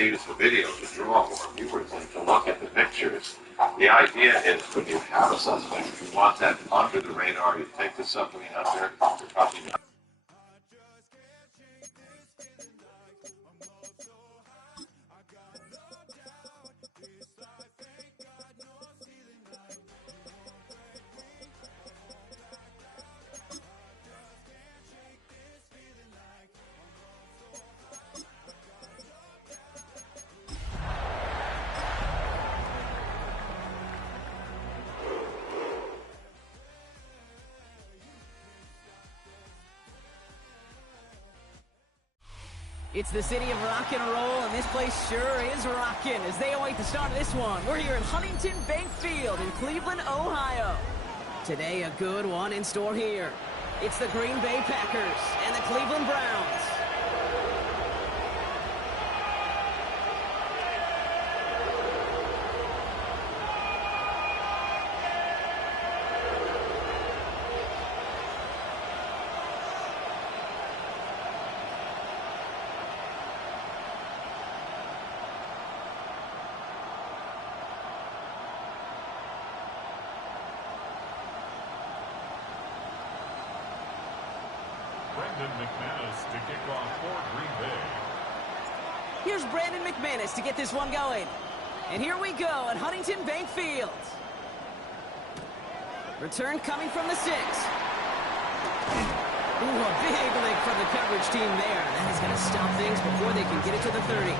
to use the video to draw more viewers in to look at the pictures. The idea is when you have a suspect, you want that under the radar. You take the submarine under, you're probably not. It's the city of rock and roll, and this place sure is rocking as they await the start of this one. We're here at Huntington Bank Field in Cleveland, Ohio. Today, a good one in store here. It's the Green Bay Packers and the Cleveland Browns. McManus to kick off for Green Bay. Here's Brandon McManus to get this one going. And here we go at Huntington Bank Field. Return coming from the 6. Ooh, a big lick from the coverage team there. That is going to stop things before they can get it to the 30.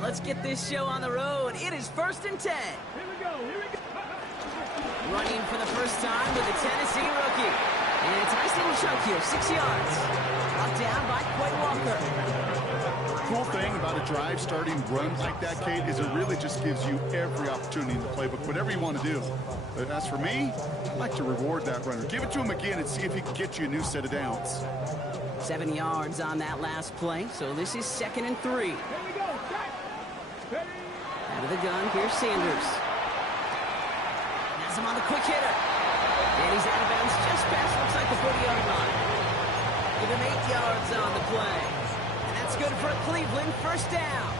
Let's get this show on the road. It is 1st and 10. Here we go. Running for the first time with the Tennessee rookie. And it's a nice little chunk here, 6 yards. Brought down by Quay Walker. Cool thing about a drive starting run like that, Kate, is it really just gives you every opportunity in the playbook, whatever you want to do. But as for me, I'd like to reward that runner. Give it to him again and see if he can get you a new set of downs. 7 yards on that last play, so this is 2nd and 3. Out of the gun, here's Sanders. Has him on the quick hitter. And he's out of bounds just past, looks like the 40-yard line. Give him 8 yards on the play. And that's good for Cleveland, 1st down.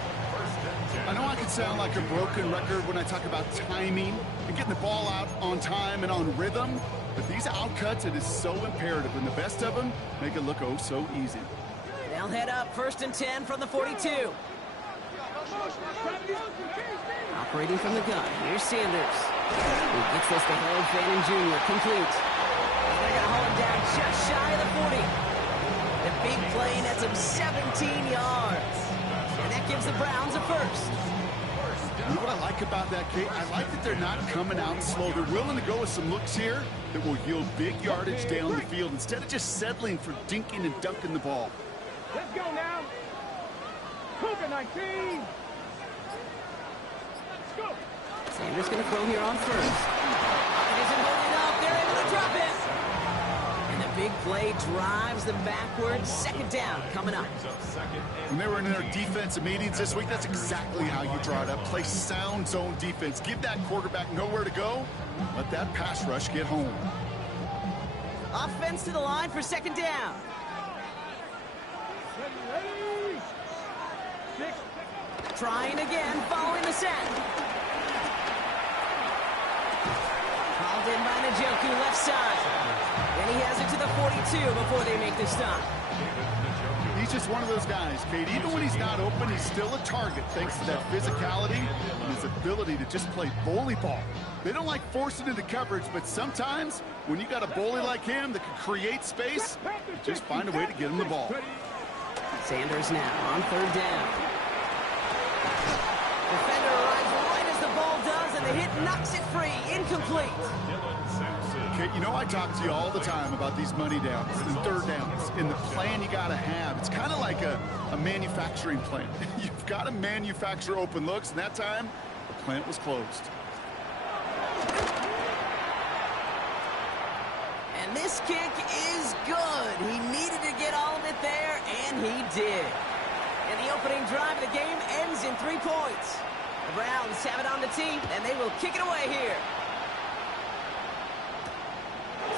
I know I can sound like a broken record when I talk about timing and getting the ball out on time and on rhythm, but these outcuts, it is so imperative, and the best of them make it look oh so easy. They'll head up 1st and 10 from the 42. Operating from the gun, here's Sanders. He gets this to Harold Fannin Jr. complete. They're going to hold him down just shy of the 40. The big play nets him 17 yards. And that gives the Browns a 1st. You know what I like about that, Kate? I like that they're not coming out slow. They're willing to go with some looks here that will yield big yardage down the field instead of just settling for dinking and dunking the ball. Let's go now. Cougar 19. Sanders going to throw here on 1st. It isn't holding up. They're able to drop it. And the big play drives them backwards. 2nd down coming up. When they were in their defensive meetings this week, that's exactly how you draw it up. Play sound zone defense. Give that quarterback nowhere to go. Let that pass rush get home. Offense to the line for 2nd down. Ready. 6. Trying again, following the set. Called in by Njoku, left side. And he has it to the 42 before they make the stop. He's just one of those guys, Kate. Even when he's not open, he's still a target thanks to that physicality and his ability to just play bully ball. They don't like forcing into coverage, but sometimes when you got a bully like him that can create space, just find a way to get him the ball. Sanders now on 3rd down. Defender arrives right as the ball does, and the hit knocks it free. Incomplete. Kate, you know I talk to you all the time about these money downs and 3rd downs and the plan you got to have. It's kind of like a manufacturing plant. You've got to manufacture open looks, and that time the plant was closed. kick is good. He needed to get all of it there, and he did. And the opening drive of the game ends in 3 points. The Browns have it on the tee, and they will kick it away here.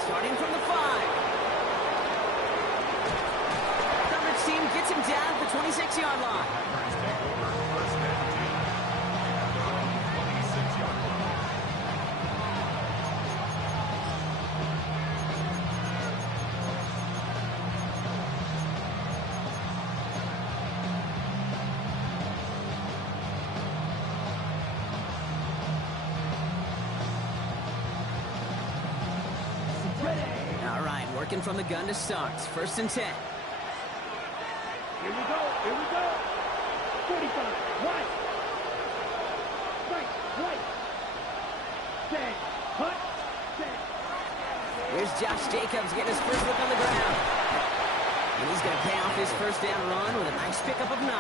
Starting from the 5. Coverage team gets him down at the 26-yard line. Packers take over first and 10. At the 26-yard line. All right, working from the gun to start. First and 10. Here we go. Here we go. 45. Right. Right. Set. Hut. Set. Here's Josh Jacobs getting his first look on the ground. And he's going to pay off his first down run with a nice pickup of 9.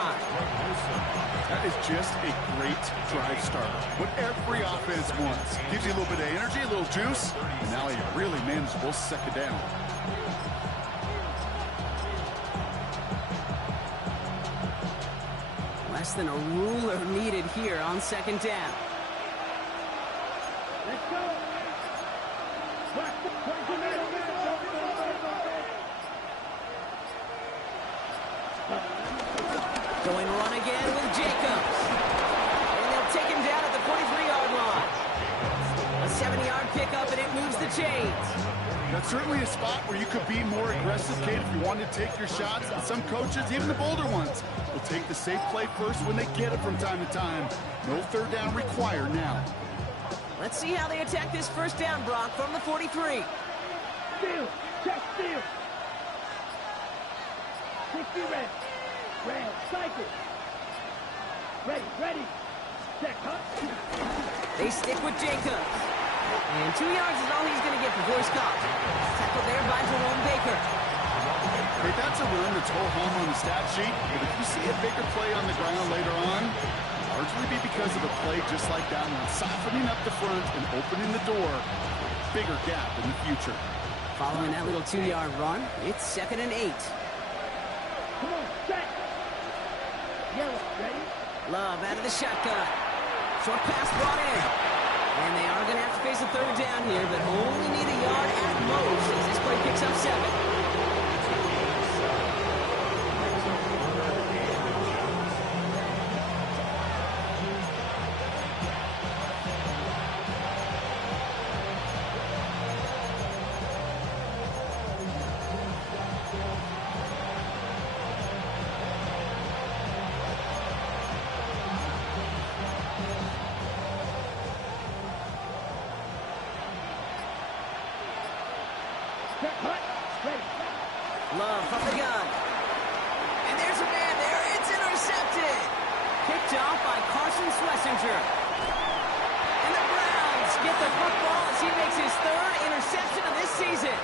That is just a great drive starter. What every offense wants. Gives you a little bit of energy, a little juice, and now a really manageable second down. Less than a ruler needed here on second down. Let's go. Going run again with Jacobs. And they'll take him down at the 43-yard line. A 7-yard pickup, and it moves the chains. That's certainly a spot where you could be more aggressive, Kate, if you wanted to take your shots. And some coaches, even the bolder ones, will take the safe play first when they get it from time to time. No third down required now. Let's see how they attack this first down, Brock, from the 43. Steal. Check steal. 60 red. Red. Cycle. Ready. Check. Hut. They stick with Jacobs. And 2 yards is all he's going to get before he's caught. Tackled there by Jerome Baker. Hey, that's a run that's whole home on the stat sheet. But if you see a bigger play on the ground later on, largely be because of a play just like that one, softening up the front and opening the door. Bigger gap in the future. Following that little 2-yard run, it's 2nd and 8. Come on. Set. Yellow. Ready. Love out of the shotgun. Short pass brought in. And they are going to have to face a third down here, but only need a yard at most as this play picks up 7. Check. Hut. Ready. Love from the gun. And there's a man there. It's intercepted. Picked off by Carson Schlesinger. And the Browns get the football as he makes his 3rd interception of this season.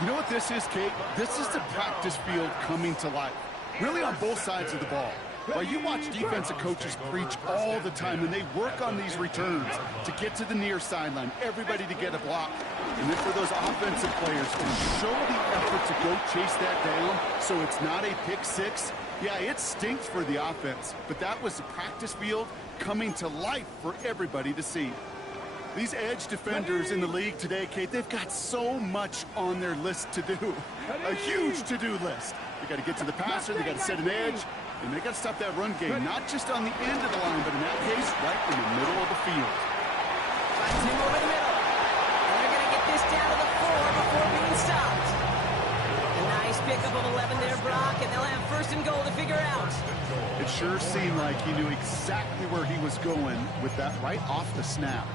You know what this is, Kate? This is the practice field coming to life. Really on both sides of the ball. Well, you watch defensive coaches preach all the time, and they work on these returns to get to the near sideline, everybody to get a block. And then for those offensive players to show the effort to go chase that down so it's not a pick six, yeah, it stinks for the offense. But that was the practice field coming to life for everybody to see. These edge defenders in the league today, Kate, they've got so much on their list to do. A huge to-do list. They got to get to the passer, they got to set an edge, and they got to stop that run game, not just on the end of the line, but in that case, right in the middle of the field. Finds him over the middle. And they're going to get this down to the 4 before being stopped. A nice pickup of 11 there, Brock, and they'll have 1st and goal to figure out. It sure seemed like he knew exactly where he was going with that right off the snap.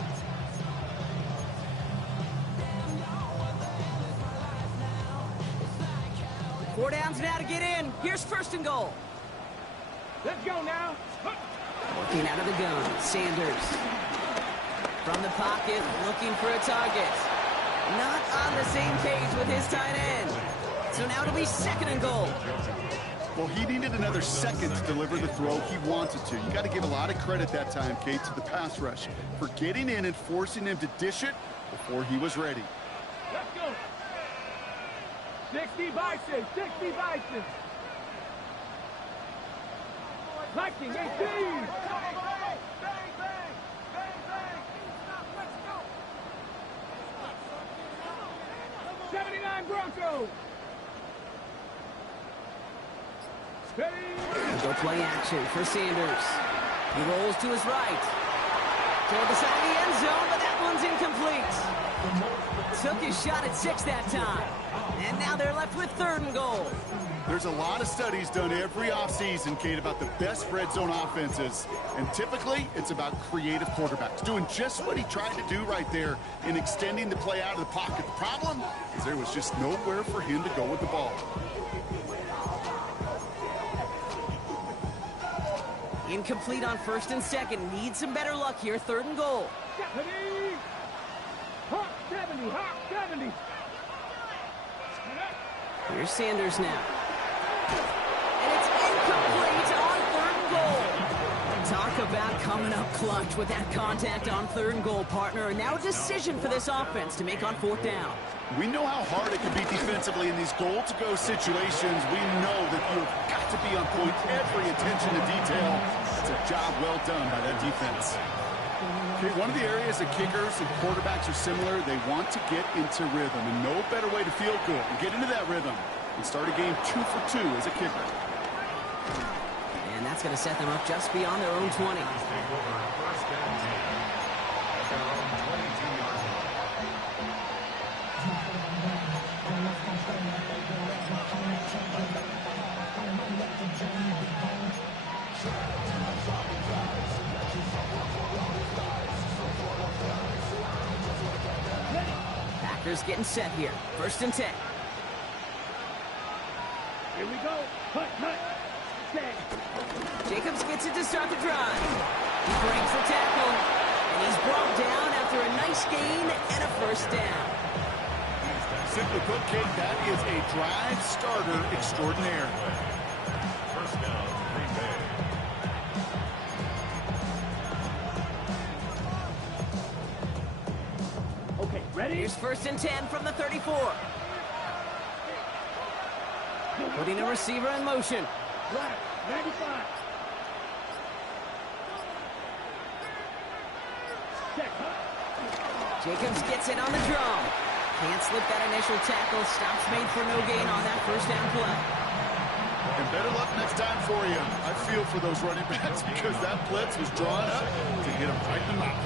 4 downs now to get in. Here's 1st and goal. Let's go now. Working out of the gun, Sanders. From the pocket, looking for a target. Not on the same page with his tight end. So now it'll be 2nd and goal. Well, he needed another second to deliver the throw he wanted to. You got to give a lot of credit that time, Kate, to the pass rush for getting in and forcing him to dish it before he was ready. Let's go. 60 Bison, 60 Bison. Viking 18. 79 Broncos. Steady. Go play action for Sanders. He rolls to his right. Toward the side of the end zone, but that one's incomplete. Took his shot at 6 that time. And now they're left with 3rd and goal. There's a lot of studies done every offseason, Kate, about the best red zone offenses. And typically, it's about creative quarterbacks doing just what he tried to do right there in extending the play out of the pocket. The problem is there was just nowhere for him to go with the ball. Incomplete on 1st and 2nd. Need some better luck here. 3rd and goal. 70. Hawk 70. Hawk 70. Here's Sanders now. And it's incomplete on 3rd and goal. Talk about coming up clutch with that contact on 3rd and goal, partner. And now a decision for this offense to make on 4th down. We know how hard it can be defensively in these goal-to-go situations. We know that you've got to be on point, every attention to detail. It's a job well done by that defense. Okay, one of the areas that kickers and quarterbacks are similar, they want to get into rhythm, and no better way to feel good and get into that rhythm and start a game 2 for 2 as a kicker. And that's going to set them up just beyond their own 20. Packers getting set here. 1st and 10. Here we go. Hut, hut. Set. Jacobs gets it to start the drive. He breaks the tackle, and he's brought down after a nice gain and a 1st down. Simply put, Kate, that is a drive starter extraordinaire. First down, Green Bay. Okay, ready? Here's 1st and 10 from the 34. Putting a receiver in motion. Right, 95. Check. Jacobs gets it on the drum. Can't slip that initial tackle. Stops made for no gain on that 1st down play. And better luck next time for you. I feel for those running backs because that blitz was drawn up to hit him right in the mouth.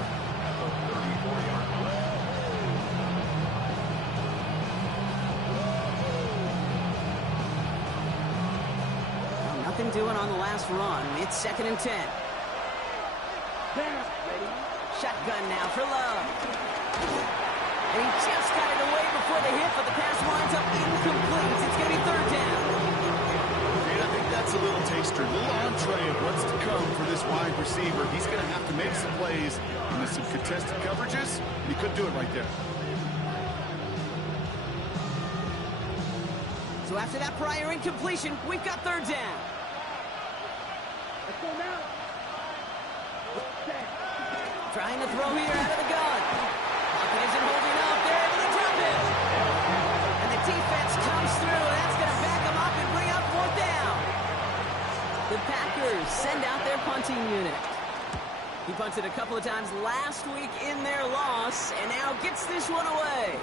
Nothing doing on the last run. It's 2nd and 10. Shotgun now for Love. And he just got it away before the hit, but the pass winds up incomplete. It's going to be 3rd down. And I think that's a little taster, a little entree of what's to come for this wide receiver. He's going to have to make some plays into some contested coverages, and he couldn't do it right there. So after that prior incompletion, we've got 3rd down. Let's go now. Set. Trying to throw here out of the gun. Pocket isn't holding up. They're able to drop it. And the defense comes through. That's going to back them up and bring up 4th down. The Packers send out their punting unit. He punted a couple of times last week in their loss and now gets this one away.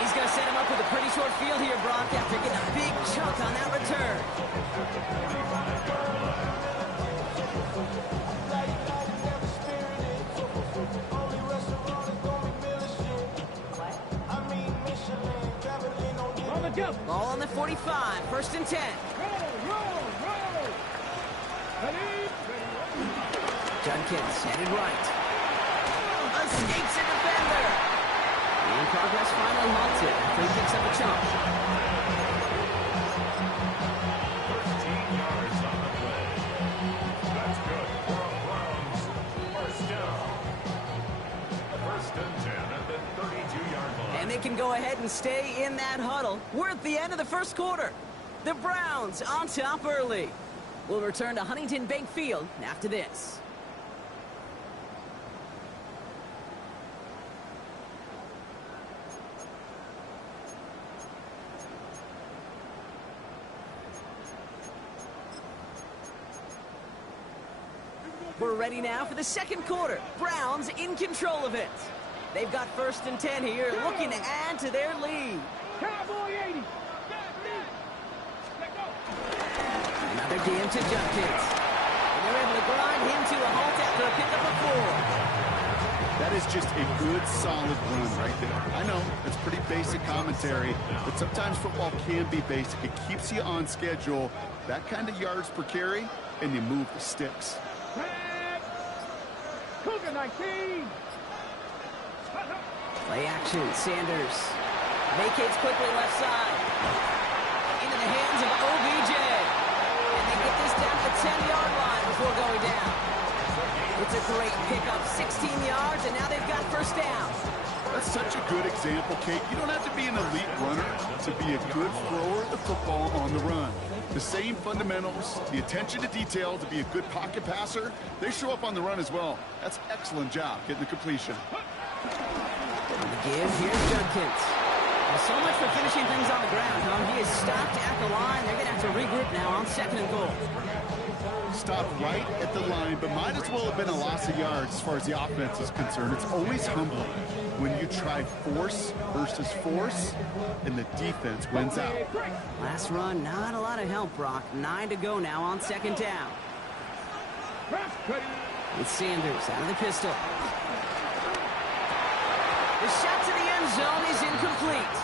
He's going to set him up with a pretty short field here, Brock, after getting a big chunk on that return. On the jump. Ball on the 45, 1st and 10. Roll. Ready? Junkins headed right. Escapes a defender. And progress finally halted after he picks up a chunk. 13 yards on the play. That's good for a Browns. 1st down. 1st and 10 at the 32-yard line. And they can go ahead and stay in that huddle. We're at the end of the 1st quarter. The Browns on top early. We'll return to Huntington Bank Field after this. We're ready now for the second quarter. Browns in control of it. They've got 1st and 10 here, looking to add to their lead. Cowboy 80. Another game to Junkins. And they're able to grind him to a halt after a pickup of 4. That is just a good, solid run right there. I know, it's pretty basic commentary, but sometimes football can be basic. It keeps you on schedule, that kind of yards per carry, and you move the sticks. Cougar 19. Play action, Sanders. Vacates quickly left side. Into the hands of OBJ. And they get this down to the 10-yard line before going down. It's a great pickup, 16 yards, and now they've got 1st down. That's such a good example, Kate. You don't have to be an elite runner to be a good thrower of the football on the run. The same fundamentals, the attention to detail to be a good pocket passer, they show up on the run as well. That's an excellent job getting the completion. On the give, here's Junkins. Well, so much for finishing things on the ground, huh? He is stopped at the line. They're going to have to regroup now on 2nd and goal. Stop right at the line, but might as well have been a loss of yards as far as the offense is concerned. It's always humbling when you try force versus force, and the defense wins out. Last run, not a lot of help, Brock. 9 to go now on 2nd down. It's Sanders out of the pistol. The shot to the end zone is incomplete.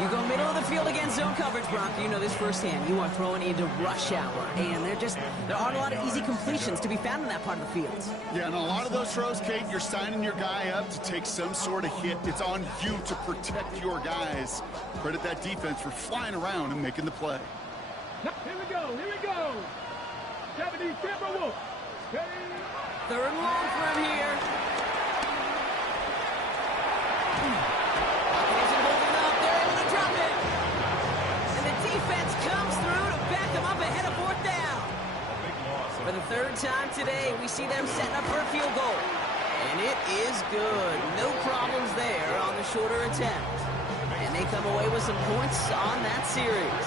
You go middle of the field against zone coverage, Brock. You know this firsthand. You are throwing into rush hour, and there aren't a lot of easy completions to be found in that part of the field. Yeah, and a lot of those throws, Kate, you're signing your guy up to take some sort of hit. It's on you to protect your guys. Credit that defense for flying around and making the play. Here we go. 70 Timberwolves. 3rd and long for him here. Defense comes through to back them up ahead of 4th down. For the 3rd time today, we see them setting up for a field goal. And it is good. No problems there on the shorter attempt. And they come away with some points on that series.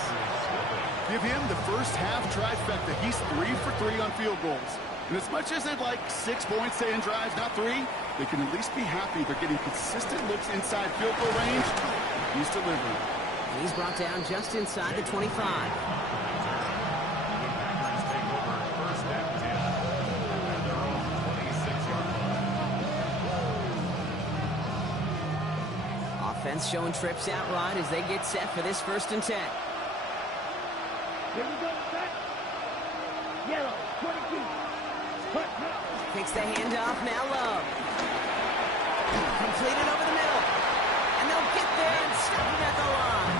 Give him the first half trifecta. He's 3 for 3 on field goals. And as much as they'd like 6 points to end drives, not 3, they can at least be happy they're getting consistent looks inside field goal range. He's delivering. He's brought down just inside the 25. Offense showing trips out right as they get set for this 1st and 10. Here we go, set. Yellow, 22. Takes the handoff, now Love. Completed over the middle. And they'll get there and stop him at the line.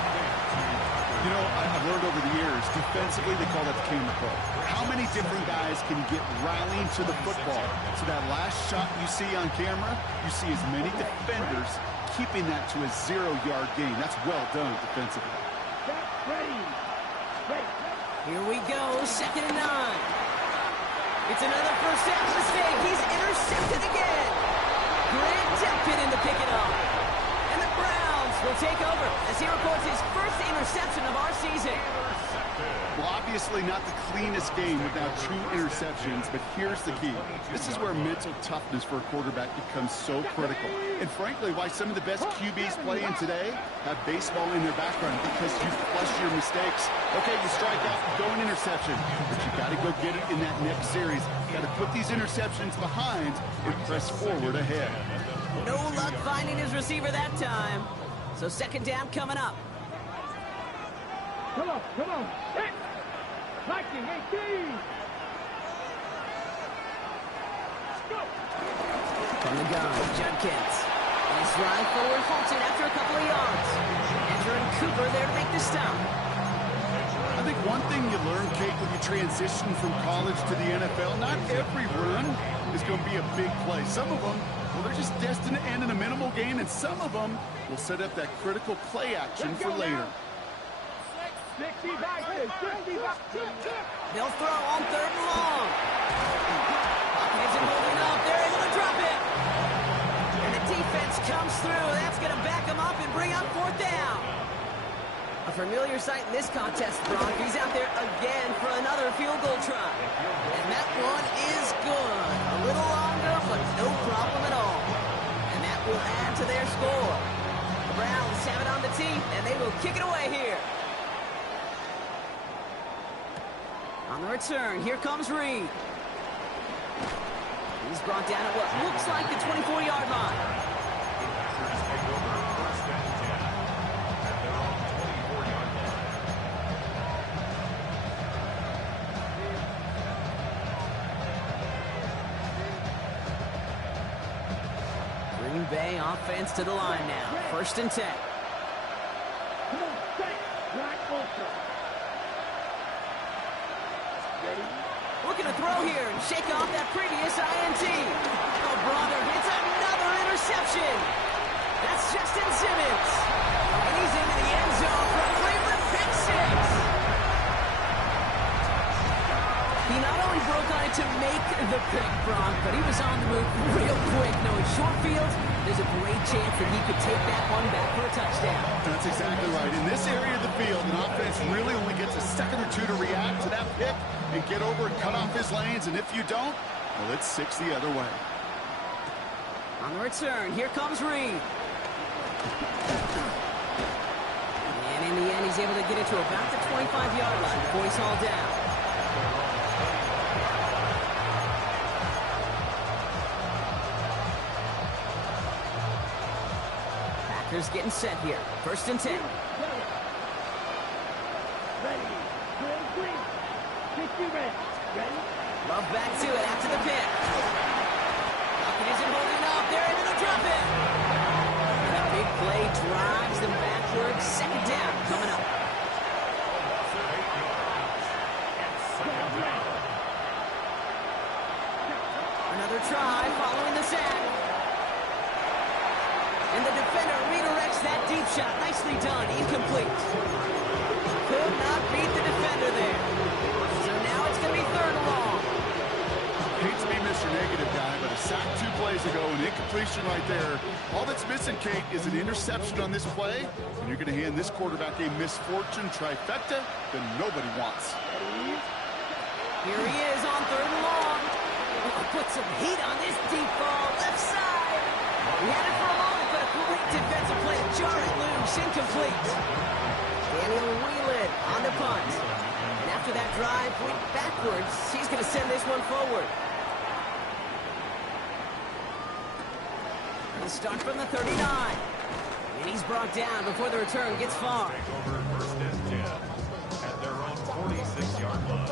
You know, I've learned over the years, defensively, they call that the camera play. How many different guys can you get rallying to the football? So that last shot you see on camera, you see as many defenders keeping that to a 0-yard gain. That's well done defensively. Ready. Here we go, 2nd and 9. It's another first down mistake. He's intercepted again. Grant Delpit in to pick it up. And the Browns will take over as he records his 1st interception of our season. Well, obviously not the cleanest game without 2 interceptions, but here's the key. This is where mental toughness for a quarterback becomes so critical. And frankly, why some of the best QBs playing today have baseball in their background, because you flush your mistakes. Okay, you strike out, you go an interception, but you got to go get it in that next series. Got to put these interceptions behind and press forward ahead. No luck finding his receiver that time. So 2nd down coming up. Come on. Hit. Viking 18. Go. From the gun, Judkins. His drive forward halted after a couple of yards. Entering Cooper there to make the stop. I think one thing you learn, Kate, when you transition from college to the NFL, not every run is going to be a big play. Some of them, well, they're just destined to end in a minimal gain, and some of them will set up that critical play action for later. 60 back. They'll throw on 3rd and long. Offense moving up. They're able to drop it. And the defense comes through. That's going to back them up and bring up 4th down. A familiar sight in this contest, Brock. He's out there again for another field goal try. And that one is will add to their score. The Browns have it on the tee, and they will kick it away here. On the return, here comes Reed. He's brought down at what looks like the 24-yard line. Packers take over first and 10 at their own 24-yard line. Green Bay offense to the line now. First and 10. Come on, set. Black ultra. Ready? Looking to throw here and shake off that previous INT. Oh, brother, it's another interception. That's Justin Simmons. And he's into the end zone for a Cleveland pick six. He not only broke on it to make the pick, Bronk, but he was on the move real quick. Knowing short fields, there's a great chance that he could take that one back for a touchdown. That's exactly right. In this area of the field, an offense really only gets a second or two to react to that pick and get over and cut off his lanes. And if you don't, well, it's 6 the other way. On the return, here comes Reed. And in the end, he's able to get it to about the 25-yard line before he's hauled down. Packers getting set here. First and 10. Ready. Green. 50 red. Ready? Love back to it after the pick. Falcon isn't holding up. They're into the drop in. And a big play drives them backwards. Second down coming up. Another try following the sack. And the defender redirects that deep shot. Nicely done. Incomplete. Could not beat the defender there. So now it's going to be third and long. Hate to be Mr. Negative guy, but a sack 2 plays ago, an incompletion right there. All that's missing, Kate, is an interception on this play, and you're going to hand this quarterback a misfortune trifecta that nobody wants. Here he is on third and long. Put some heat on this deep ball. Left side. He had it for a moment, but a great defensive play to jar it loose. Incomplete. Daniel Whelan on the punt. And after that drive went backwards, he's going to send this one forward. He'll start from the 39. And he's brought down before the return gets far. Take over first and 10 at their own 46-yard line.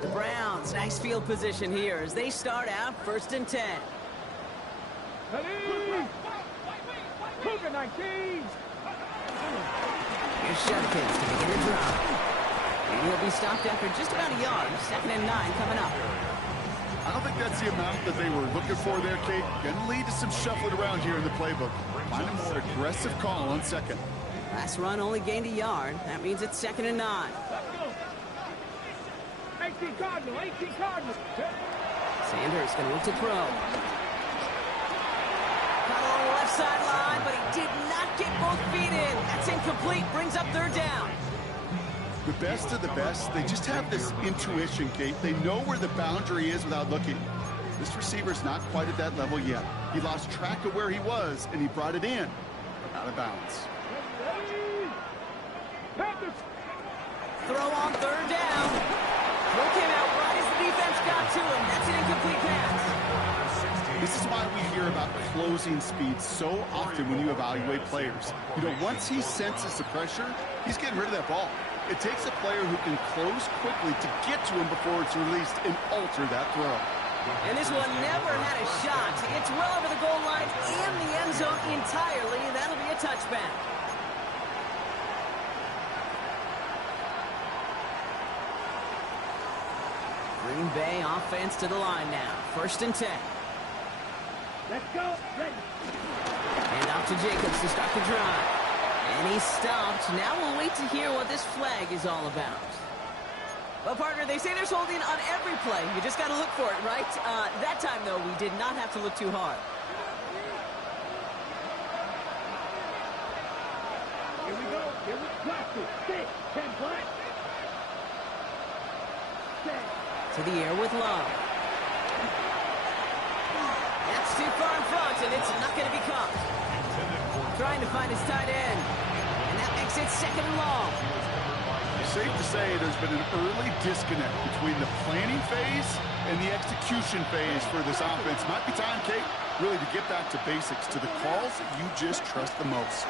The Browns, nice field position here as they start out first and 10. Ready? Cougar 19. Here's Shudkins to begin the drive. And he'll be stopped after just about a yard. Second and 9 coming up. I don't think that's the amount that they were looking for there, Kate. Going to lead to some shuffling around here in the playbook. Find a more aggressive call on second. Last run only gained a yard. That means it's second and 9. Let's go. 18 Cardinal. Sanders going to look to throw. Caught along the left sideline, but he did not get both feet in. That's incomplete. Brings up third down. The best of the best, they just have this intuition, Kate. They know where the boundary is without looking. This receiver's not quite at that level yet. He lost track of where he was, and he brought it in, but out of bounds. Throw on third down. Throw came out right as the defense got to him. That's an incomplete pass. This is why we hear about closing speed so often when you evaluate players. You know, once he senses the pressure, he's getting rid of that ball. It takes a player who can close quickly to get to him before it's released and alter that throw. And this one never had a shot. It's well over the goal line and the end zone entirely. That'll be a touchback. Green Bay offense to the line now. First and 10. Let's go. Ready. And off to Jacobs to start the drive. And he's stopped. Now we'll wait to hear what this flag is all about. Well, partner, they say there's holding on every play. You just got to look for it, right? That time, though, we did not have to look too hard. Here we go. Here we go. 6, 10 black. To the air with Love. That's too far in front, and it's not going to be caught. Trying to find his tight end. And that makes it 2nd and long. Safe to say there's been an early disconnect between the planning phase and the execution phase for this offense. Might be time, Kate, really to get back to basics, to the calls that you just trust the most.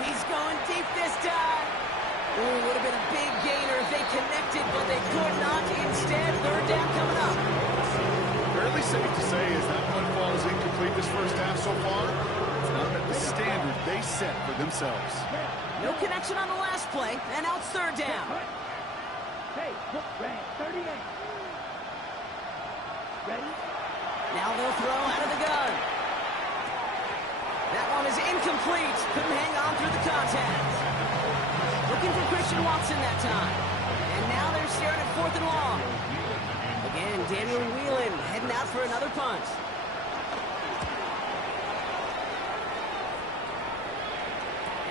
He's going deep this time. Ooh, would have been a big gainer if they connected, but they could not. Instead, 3rd down coming up. Fairly safe to say as that one falls incomplete this first half so far, it's not at the standard they set for themselves. No connection on the last play, and now it's 3rd down. Hey, look, red, 38. Ready? Now they'll throw out of the gun. That one is incomplete. Couldn't hang on through the contact. Looking for Christian Watson that time. And now they're staring at 4th and long. Again, Daniel Whelan heading out for another punt.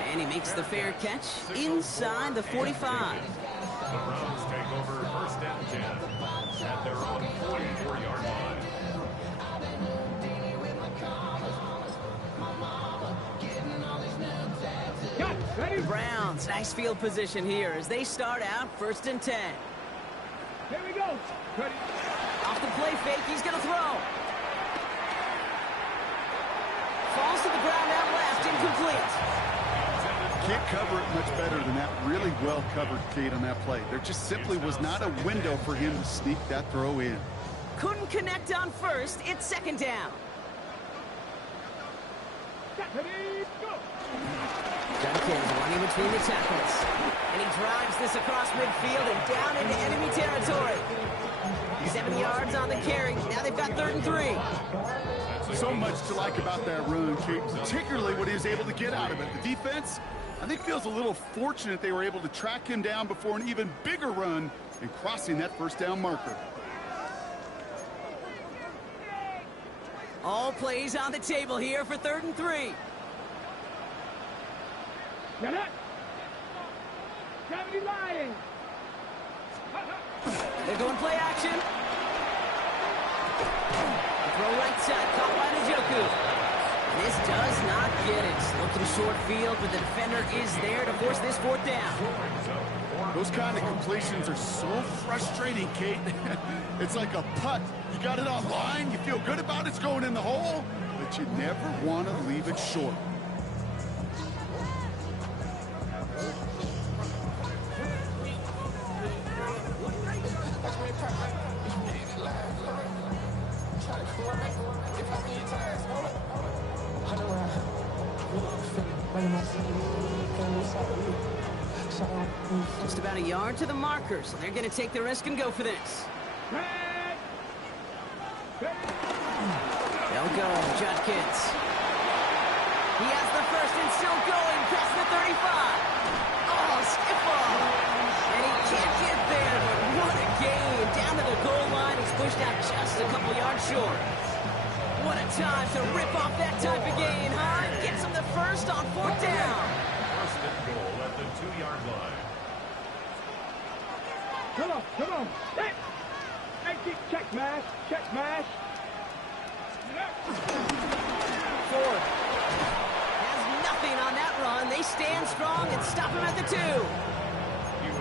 And he makes the fair catch inside the 45. The Browns take over 1st and 10 at their own 44-yard line. The Browns, nice field position here as they start out 1st and 10. Here we go. Ready? Off the play fake, he's going to throw. Falls to the ground out left, incomplete. Can't cover it much better than that. Really well covered, Kate, on that play. There just simply was not a window for him to sneak that throw in. Couldn't connect on 1st, it's 2nd down. Ready? Go. Duncan's running between the tackles. And he drives this across midfield and down into enemy territory. 7 yards on the carry. Now they've got 3rd and 3. So much to like about that run, Kate, particularly what he was able to get out of it. The defense, I think, feels a little fortunate they were able to track him down before an even bigger run and crossing that 1st down marker. All plays on the table here for 3rd and 3. Get it. 70 lying. They're going play action. Throw right side, caught by Njoku. This does not get it. Looking short field, but the defender is there to force this 4th down. Those kind of completions are so frustrating, Kate. It's like a putt. You got it on line, you feel good about it's going in the hole, but you never want to leave it short. Just about a yard to the marker, so they're going to take the risk and go for this. They'll go, Judkins. He has the 1st and still going past the 35. Oh, skip off. And he can't get there, but what a game. Down to the goal line, he's pushed out just a couple yards short. What a time to rip off that type of gain, huh? Gets him the 1st on 4th down. 1st and goal at the 2-yard line. Come on, come on. Hey, check mash, check mash. Ford has nothing on that run. They stand strong and stop him at the 2.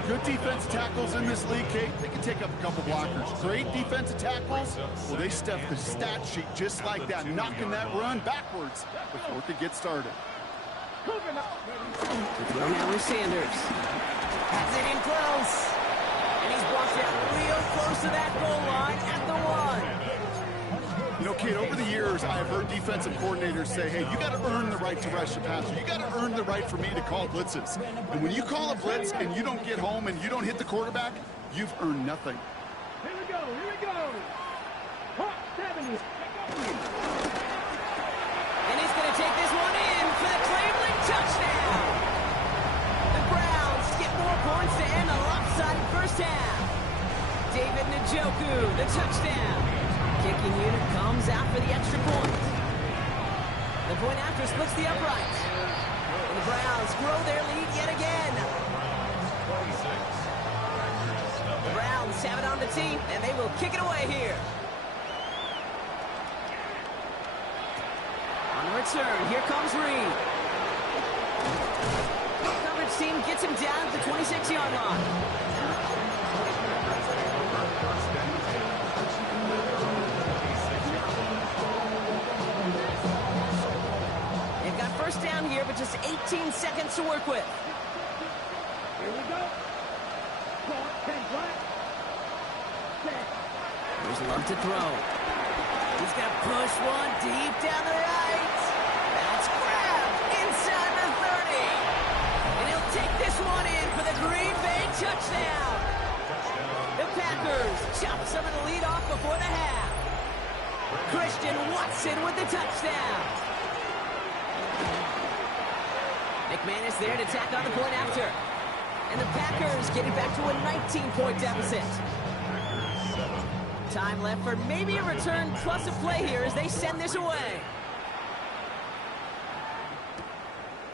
Good defensive tackles in this league, Kate. They can take up a couple blockers. Great defensive tackles, well, they stuff the stat sheet just like that, knocking that run backwards before it could get started. To throw now is Sanders. Has it in close. And he's blocked out real close to that goal line at the 1. You know, Kate, over the years, I've heard defensive coordinators say, hey, you got to earn the right to rush the passer. You got to earn the right for me to call blitzes. And when you call a blitz and you don't get home and you don't hit the quarterback, you've earned nothing. Here we go, here we go. Hot 70. And he's going to take this one in for the Cleveland touchdown. The Browns get more points to end a lopsided 1st half. David Njoku, the touchdown. Kicking unit comes out for the extra point. The point after splits the uprights. And the Browns grow their lead yet again. 26. The Browns have it on the tee, and they will kick it away here. On the return, here comes Reed. Coverage team gets him down at the 26-yard line. They've got first down here, but just 18 seconds to work with. Here we go. Ball, 10 black. Set. Here's Love to throw. He's going to push one deep down the right. That's grabbed inside the 30. And he'll take this one in for the Green Bay touchdown. The Packers chop some of the lead off before the half. Christian Watson with the touchdown. McManus there to tack on the point after. And the Packers get it back to a 19-point deficit. Time left for maybe a return plus a play here as they send this away.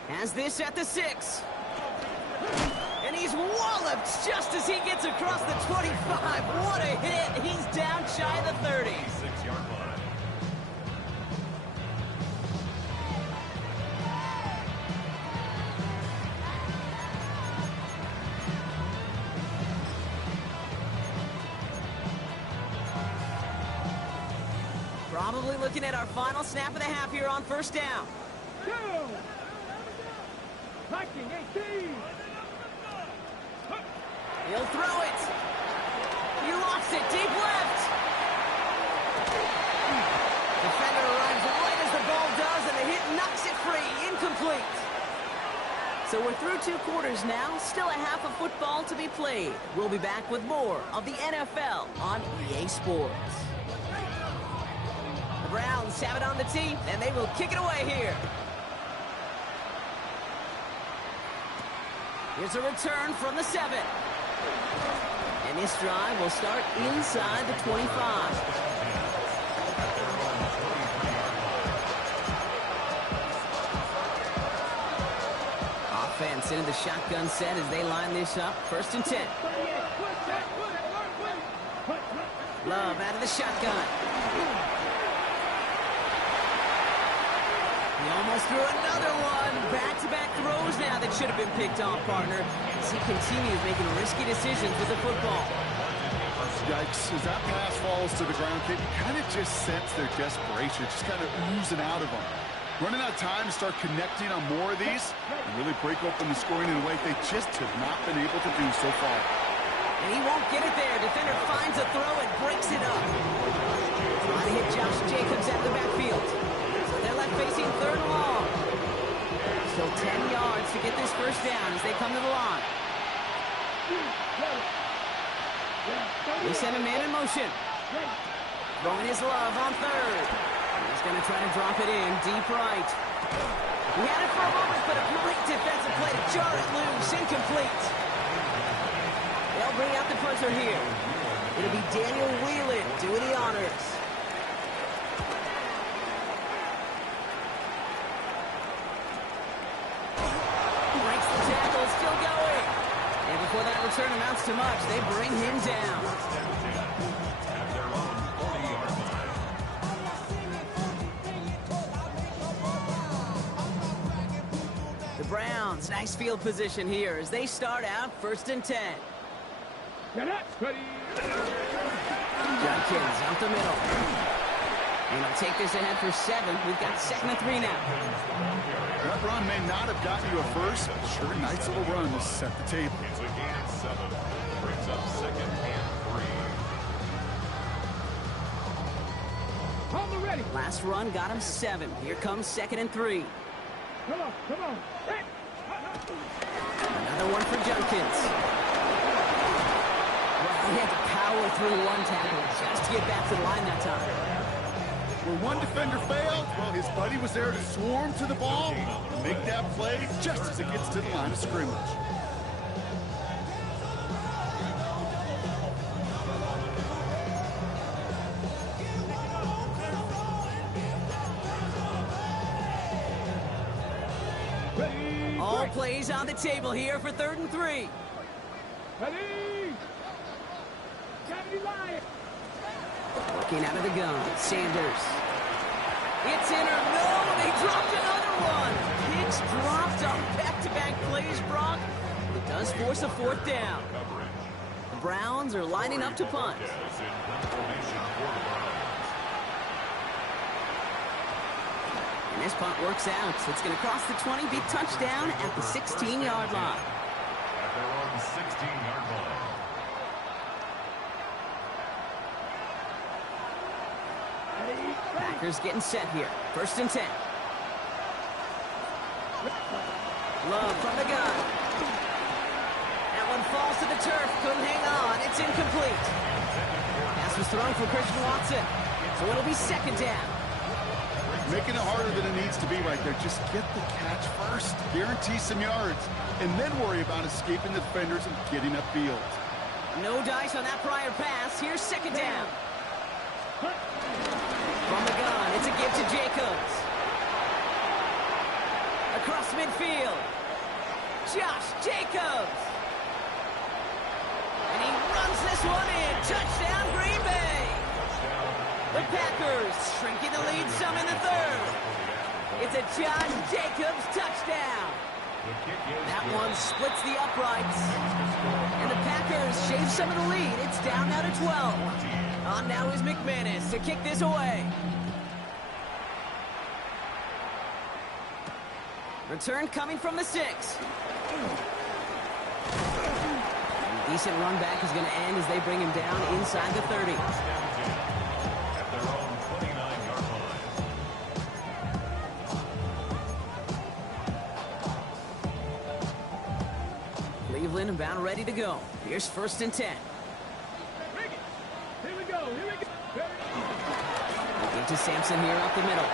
Has this at the 6. And he's walloped just as he gets across the 25. What a hit. He's down shy of the 30. 6-yard line. Probably looking at our final snap of the half here on first down. Go. Viking 18. He'll throw it. He lost it deep left. Defender arrives right as the ball does, and the hit knocks it free. Incomplete. So we're through 2 quarters now. Still a half of football to be played. We'll be back with more of the NFL on EA Sports. The Browns have it on the tee, and they will kick it away here. Here's a return from the 7. And this drive will start inside the 25. Offense into the shotgun set as they line this up. First and 10. Love out of the shotgun. He almost threw another one. Back-to-back throws now that should have been picked off, partner, as he continues making risky decisions with the football. Yikes, as that pass falls to the ground, kid, you kind of just sense their desperation, just kind of oozing out of them. Running out of time to start connecting on more of these and really break open the scoring in a way they just have not been able to do so far. And he won't get it there. Defender finds a throw and breaks it up. Trying to hit Josh Jacobs out of the backfield. So they're left facing third and long. Still 10 yards to get this first down as they come to the line. They send a man in motion. Throwing his Love on third. He's going to try to drop it in deep right. He had it for a moment, but a great defensive play to jar it loose. Incomplete. They'll bring out the punter here. It'll be Daniel Whelan doing the honors. Breaks the tackle, still going. And before that return amounts to much, they bring him down. At their own 40-yard line. The Browns, nice field position here as they start out first and 10. Get up, buddy. Jenkins out the middle. And he'll take this ahead for 7. We've got 2nd and 3 now. That run may not have gotten you a first, but sure, nice little run to set the table. It's a gain of 7. Brings up 2nd and 3. On the ready. Last run got him 7. Here comes 2nd and 3. Come on, come on. Hey. Another one for Jenkins. Well, he had to power through one tackle just to get back to the line that time. Where one defender failed, well, his buddy was there to swarm to the ball, make that play just as it gets to the line of scrimmage. Ready. All plays on the table here for 3rd and 3. Ready? Gravity line. Working out of the gun, Sanders. It's in or no, they dropped another one. Picks dropped on back-to-back plays, Brock. It does force a 4th down. The Browns are lining up to punt. And this punt works out. It's going to cross the 20, big touchdown at the 16-yard line. At their own 16-yard line. Packers getting set here. 1st and 10. Love from the gun. That one falls to the turf. Couldn't hang on. It's incomplete. Pass was thrown for Christian Watson. So it'll be 2nd down. Making it harder than it needs to be right there. Just get the catch first. Guarantee some yards. And then worry about escaping the defenders and getting upfield. No dice on that prior pass. Here's 2nd down. From the gun, it's a give to Jacobs. Across midfield. Josh Jacobs. And he runs this one in. Touchdown, Green Bay. The Packers shrinking the lead some in the 3rd. It's a Josh Jacobs touchdown. That one splits the uprights. And the Packers shave some of the lead. It's down now to 12. On now is McManus to kick this away. Return coming from the 6. Decent run back is going to end as they bring him down inside the 30. At their own 29-yard line. Cleveland about ready to go. Here's 1st and 10. Here we go. Here we go. Get to Sampson here up the middle.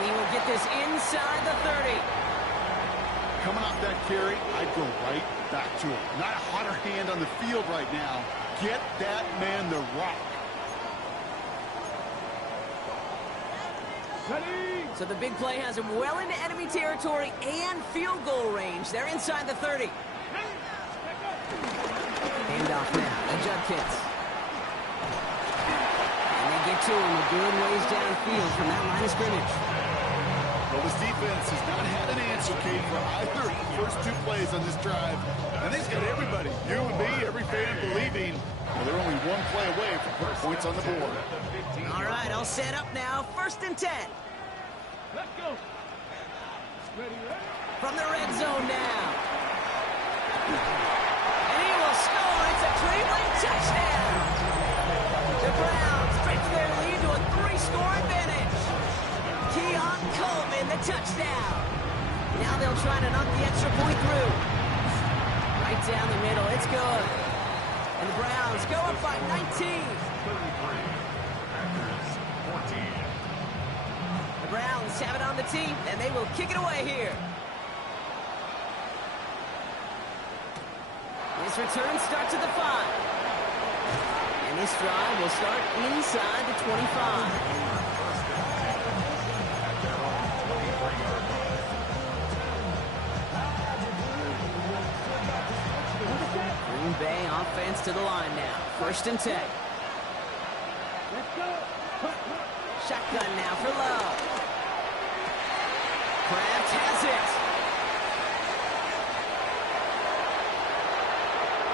We will get this inside the 30. Coming off that carry, I'd go right back to him. Not a hotter hand on the field right now. Get that man the rock. Ready? So the big play has him well into enemy territory and field goal range. They're inside the 30. Handoff now to Judkins. And they get to him a good ways downfield from that line of scrimmage. Well, this defense has not had an answer, Kate, for either of the first 2 plays on this drive. And they've got everybody, you and me, every fan believing, well, they're only 1 play away from putting points on the board. All right, all set up now. 1st and 10. Let's go. Ready, ready. From the red zone now. And he will score. It's a Cleveland touchdown. The Browns stretch their lead to a 3-score advantage. Keon Coleman, the touchdown. Now they'll try to knock the extra point through. Right down the middle. It's good. And the Browns go up by 19. 33. Packers 14. The Browns have it on the team, and they will kick it away here. This return starts at the 5. And this drive will start inside the 25. Green Bay offense to the line now. 1st and 10. Let's go. Shotgun now for Love. Kraft has it.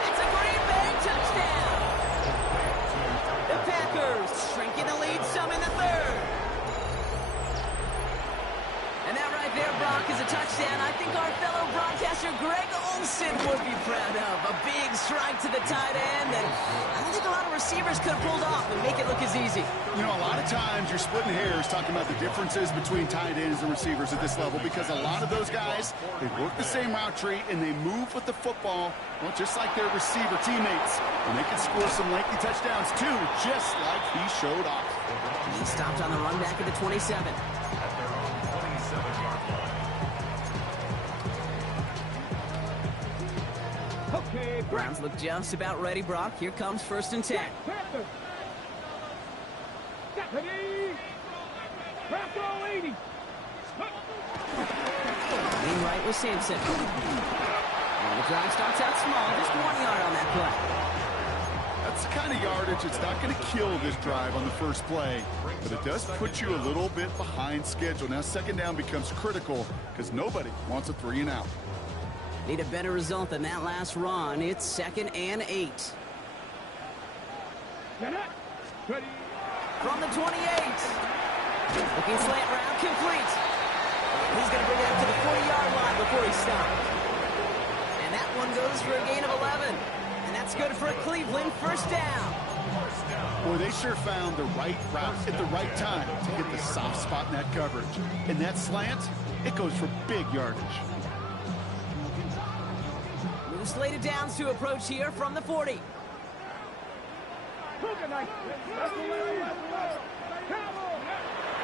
It's a Green Bay touchdown. The Packers shrinking the lead some in the 3rd. And that right there, Brock, is a touchdown I think our fellow broadcaster Greg Olson would be proud of. A big strike to the tight end, and I don't think a lot of receivers could have pulled off and make it look as easy. You know, a lot of times you're splitting hairs talking about the differences between tight ends and receivers at this level because a lot of those guys, they work the same route tree and they move with the football, well, just like their receiver teammates. And they can score some lengthy touchdowns too, just like he showed off. He stopped on the run back at the 27. At their own 27-yard line. Okay, Browns look just about ready, Brock. Here comes 1st and 10. Panther. Ready. Craft all 80. Being right with Sampson. And the drive starts out small, just 1 yard on that play. That's the kind of yardage that's not going to kill this drive on the first play, but it does put you a little bit behind schedule. Now second down becomes critical because nobody wants a 3 and out. Need a better result than that last run. It's 2nd and 8. From the 28. Looking slant route complete. He's going to bring it up to the 40-yard line before he stopped. And that one goes for a gain of 11. And that's good for Cleveland. First down. Boy, they sure found the right route at the right time to hit the soft spot in that coverage. And that slant, it goes for big yardage. New slated downs to approach here from the 40.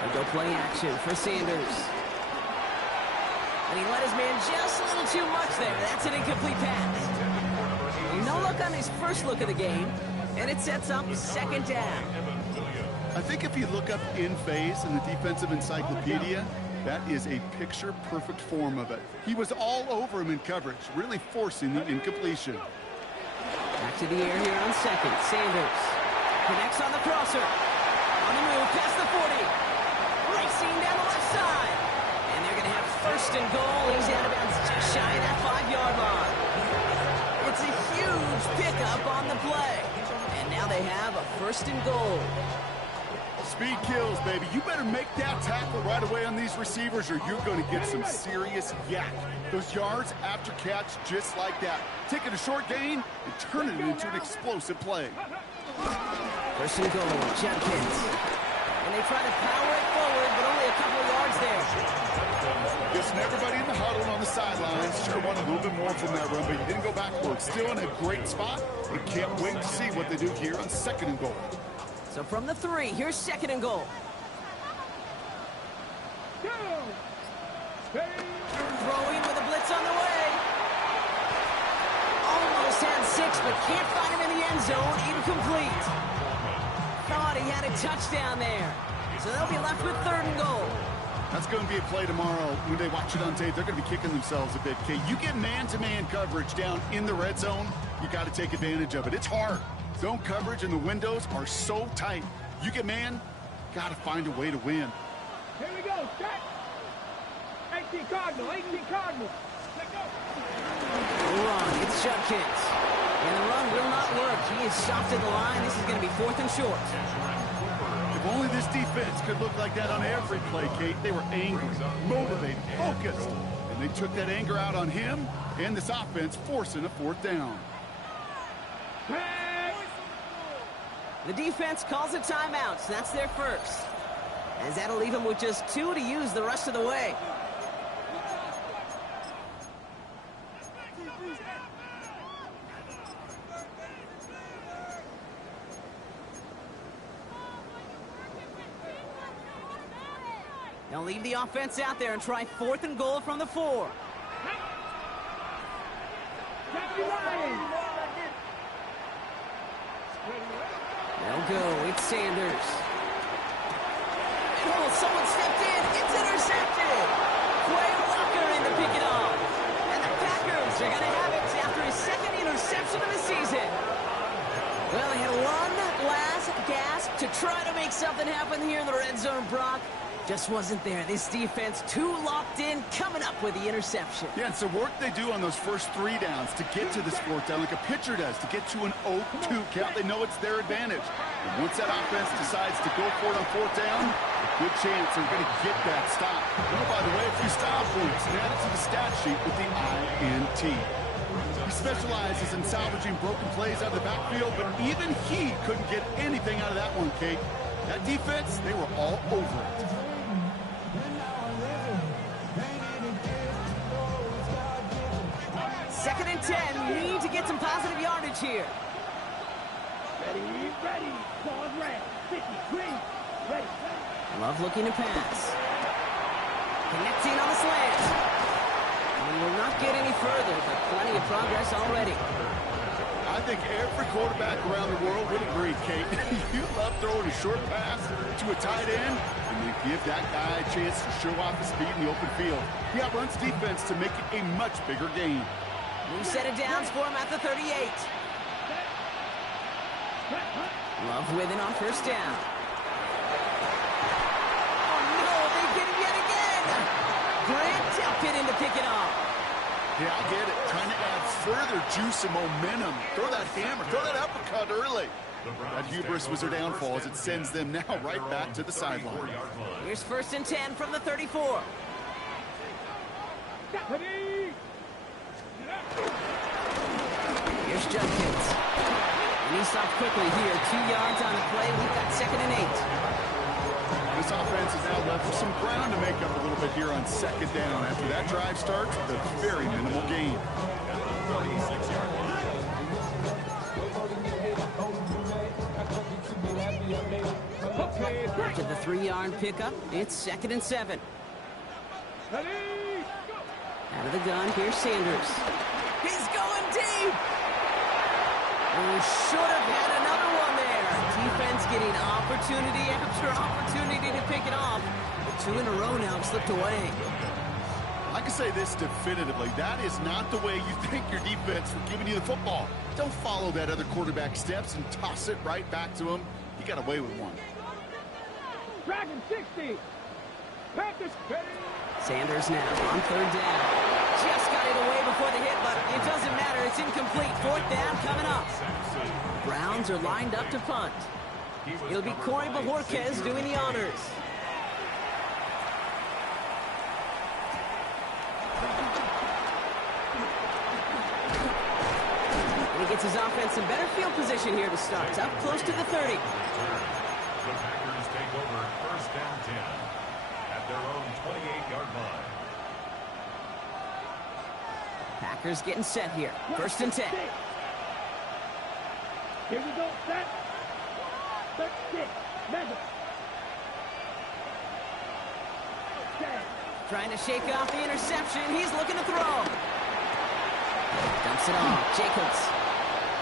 They go play action for Sanders. And he let his man just a little too much there. That's an incomplete pass. No look on his first look of the game, and it sets up 2nd down. I think if you look up in phase in the defensive encyclopedia, that is a picture-perfect form of it. He was all over him in coverage, really forcing the incompletion. Back to the air here on 2nd. Sanders connects on the crosser. On the move past the 40. Racing down the left side. And they're going to have 1st and goal. He's out of bounds just shy of that 5-yard line. It's a huge pickup on the play. And now they have a 1st and goal. Speed kills, baby. You better make that tackle right away on these receivers or you're going to get some serious yak. Those yards after catch just like that. Taking a short gain and turning it into an explosive play. 1st and goal, Judkins. And they try to power it forward, but only a couple of yards there. Guessing everybody in the huddle and on the sidelines sure wanted a little bit more from that run, but you didn't go backwards. Still in a great spot. We can't wait to see what they do here on 2nd and goal. So from the 3, here's 2nd and goal. Throwing with a blitz on the way. Almost had 6, but can't find him in the end zone. Incomplete. Thought he had a touchdown there. So they'll be left with 3rd and goal. That's going to be a play tomorrow. When they watch it on tape, they're going to be kicking themselves a bit. Okay, you get man-to-man coverage down in the red zone, you got to take advantage of it. It's hard. Zone coverage and the windows are so tight. You get man, got to find a way to win. Here we go, set. 18 Cardinal, 18 Cardinal. Let's go. Run, it's Judkins. And the run will not work. He is stopped at the line. This is going to be 4th and short. If only this defense could look like that on every play, Kate. They were angry, motivated, focused. And they took that anger out on him and this offense, forcing a 4th down. The defense calls a timeout, so that's their first. As that'll leave them with just 2 to use the rest of the way. They'll leave the offense out there and try 4th and goal from the 4. They'll go. It's Sanders. And someone stepped in. It's intercepted. Quay Walker in to pick it off. And the Packers are going to have it after his 2nd interception of the season. Well, they had one last gasp to try to make something happen here in the red zone, Brock. Just wasn't there. This defense too locked in, coming up with the interception. Yeah, it's the work they do on those first 3 downs to get to this 4th down, like a pitcher does, to get to an 0-2 count. They know it's their advantage. And once that offense decides to go for it on 4th down, a good chance they're going to get that stop. Oh, by the way, a few style points added to the stat sheet with the INT. He specializes in salvaging broken plays out of the backfield, but even he couldn't get anything out of that one, Kate. That defense, they were all over it. Second and 10. Need to get some positive yardage here. Ready. Ball's red. 50, green. Ready. Love looking to pass. Connecting on the slant. And will not get any further, but plenty of progress already. I I think every quarterback around the world would agree, Kate. You love throwing a short pass to a tight end, and then give that guy a chance to show off his speed in the open field. He outruns defense to make it a much bigger game. New set of downs for him at the 38. Love with it on first down. Oh no, they get him yet again! Grant tapped it in to pick it off. Yeah, I get it. Trying to add further juice and momentum. Throw that hammer, throw that uppercut early. That hubris was their downfall as it sends them now right back to the sideline. Here's first and 10 from the 34. Here's Judkins. And he stopped quickly here. 2 yards on the play. We've got second and 8. This offense is now left with some ground to make up a little bit here on second down. After that drive starts, the very minimal gain. After the 3-yard pickup, it's second and 7. Out of the gun, here's Sanders. He's going deep! We should have had another one there. Defense getting opportunity after opportunity to pick it off. But 2 in a row now have slipped away. I can say this definitively. That is not the way you thank your defense for giving you the football. Don't follow that other quarterback steps and toss it right back to him. He got away with one. Dragon 60. Panthers ready. Sanders now on third down. Just got it away before the hit, but it doesn't matter. It's incomplete. Fourth down coming up. Browns are lined up to punt. It'll be Corey Bajorquez doing the honors. And he gets his offense in better field position here to start. It's up close to the 30. The Packers take over first down 10 at their own 28-yard line. Packers getting set here. First and 10. Here we go, set. Set, six, measure. Set. Trying to shake off the interception. He's looking to throw. Dumps it off. Jacobs.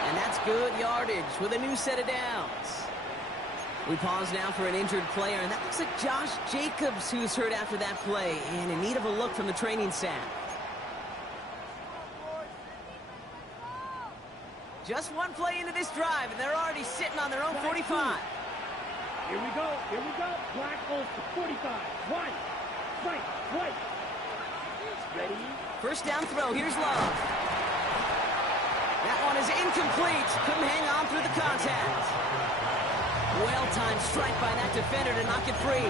And that's good yardage with a new set of downs. We pause now for an injured player, and that looks like Josh Jacobs, who's hurt after that play, and in need of a look from the training staff. Just one play into this drive, and they're already sitting on their own 45. Here we go, Black Ulster, 45, one, right, right. Ready? First down throw, here's Love. That one is incomplete. Couldn't hang on through the contact. Well-timed strike by that defender to knock it free.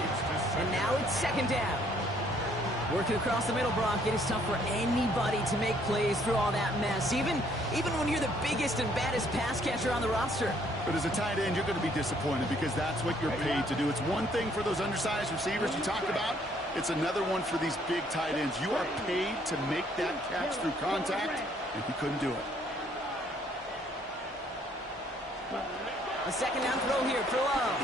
And now it's second down. Working across the middle, Brock, it is tough for anybody to make plays through all that mess, even when you're the biggest and baddest pass catcher on the roster. But as a tight end, you're going to be disappointed because that's what you're paid to do. It's one thing for those undersized receivers you talk about. It's another one for these big tight ends. You are paid to make that catch through contact, and he couldn't do it. A second down throw here for Love.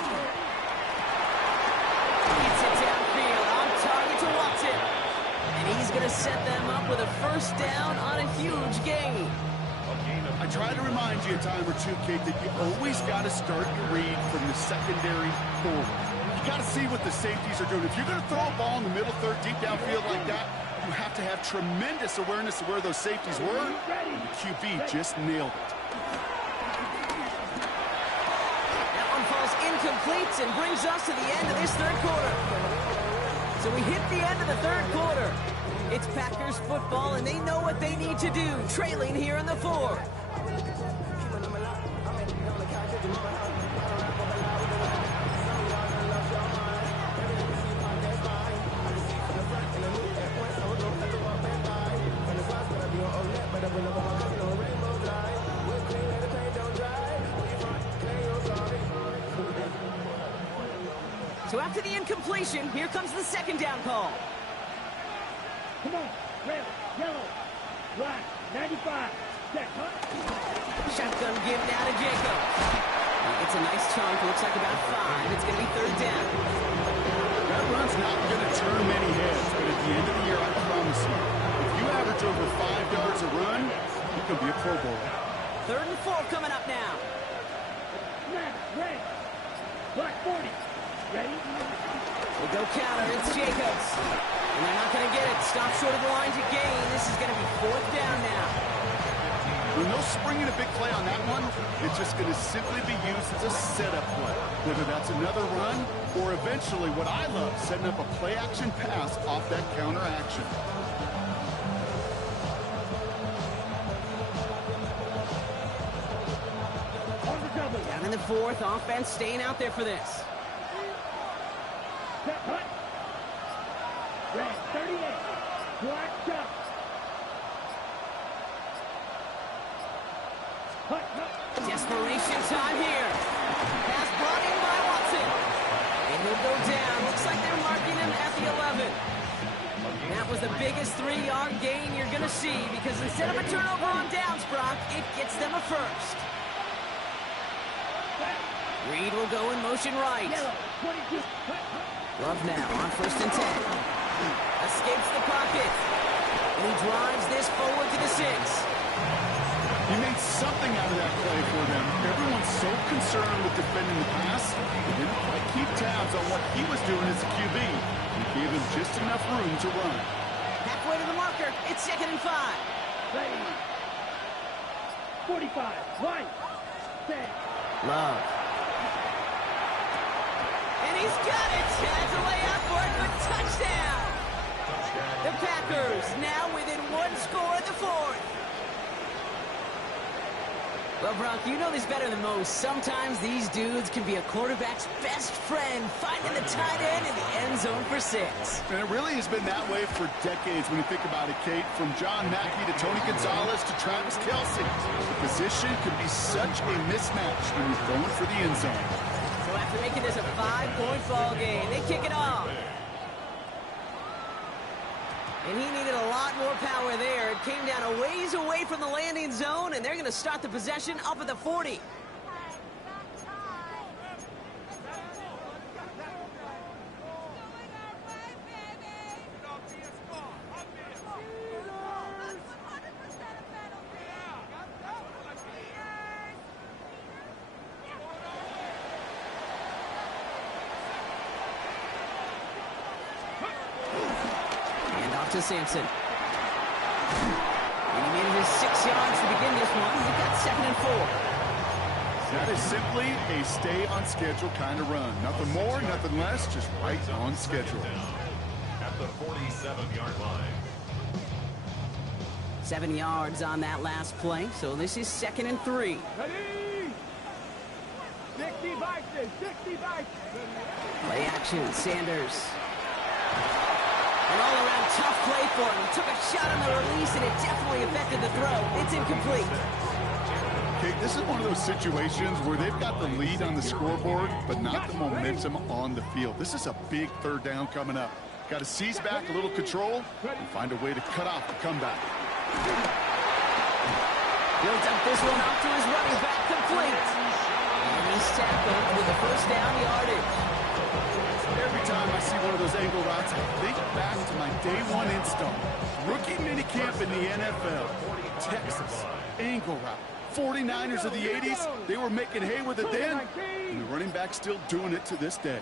Gets it downfield, on target to Watson. And he's going to set them up with a first down on a huge gain. I try to remind you a time or two, Kate, that you always got to start your read from the secondary forward. You got to see what the safeties are doing. If you're going to throw a ball in the middle third, deep downfield like that, you have to have tremendous awareness of where those safeties were. And the QB just nailed it. That one falls incomplete and brings us to the end of this third quarter. So we hit the end of the third quarter. It's Packers football, and they know what they need to do, trailing here in the fourth. So after the incompletion, here comes the second down call. Come on, red, yellow, black, 95, set, huh? Shotgun give now to Jacob. It's a nice chunk, looks like about 5. It's going to be third down. That run's not going to turn many heads, but at the end of the year, I promise you, if you average over 5 yards a run, you can be a Pro Bowler. 3rd and 4 coming up now. Snap, red. Black 40. Ready? They go counter. It's Jacobs. And they're not going to get it. Stop short of the line to gain. This is going to be 4th down now. When they'll spring in a big play on that one, it's just going to simply be used as a setup play. Whether that's another run or eventually what I love, setting up a play-action pass off that counter action. Down in the 4th, offense staying out there for this. Set, hut. Red 38. Black shot. Hut, hut. Desperation time here. Pass brought in by Watson. And he'll go down. Looks like they're marking him at the 11. That was the biggest 3-yard gain you're going to see because instead of a turnover on downs, Brock, it gets them a first. Reed will go in motion right. Yellow 22. Hut, hut. Love now on 1st and 10. Escapes the pocket. And he drives this forward to the 6. He made something out of that play for them. Everyone's so concerned with defending the pass, they didn't quite keep tabs on what he was doing as a QB. He gave him just enough room to run. Halfway to the marker. It's 2nd and 5. Ready. 45. Right. Set. Love. And he's got it. Has a layup for it, but touchdown. The Packers now within 1 score in the 4th. Well, Brock, you know this better than most. Sometimes these dudes can be a quarterback's best friend, finding the tight end in the end zone for 6. And it really has been that way for decades when you think about it, Kate. From John Mackey to Tony Gonzalez to Travis Kelce. The position can be such a mismatch when you're going for the end zone. So after making this a 5-point ball game, they kick it off. And he needed a lot more power there. It came down a ways away from the landing zone, and they're going to start the possession up at the 40. To Sampson. And he made it his 6 yards to begin this one. He got 2nd and 4. That is simply a stay-on-schedule kind of run. Nothing more, nothing less, just right on schedule. At the 47-yard line. 7 yards on that last play, so this is 2nd and 3. Ready. 60 Bison. 60 Bison. Play action, Sanders. An all-around tough play for him. He took a shot on the release, and it definitely affected the throw. It's incomplete. Okay, this is one of those situations where they've got the lead on the scoreboard, but not the momentum on the field. This is a big 3rd down coming up. Got to seize back a little control and find a way to cut off the comeback. He'll dump this one off to his running back, complete. And he's tackled with a 1st down yardage. Every time I see one of those angle routes, I think back to my day 1 install. Rookie minicamp in the NFL. Texas, angle route. 49ers of the 80s, they were making hay with it then, and the running back still doing it to this day.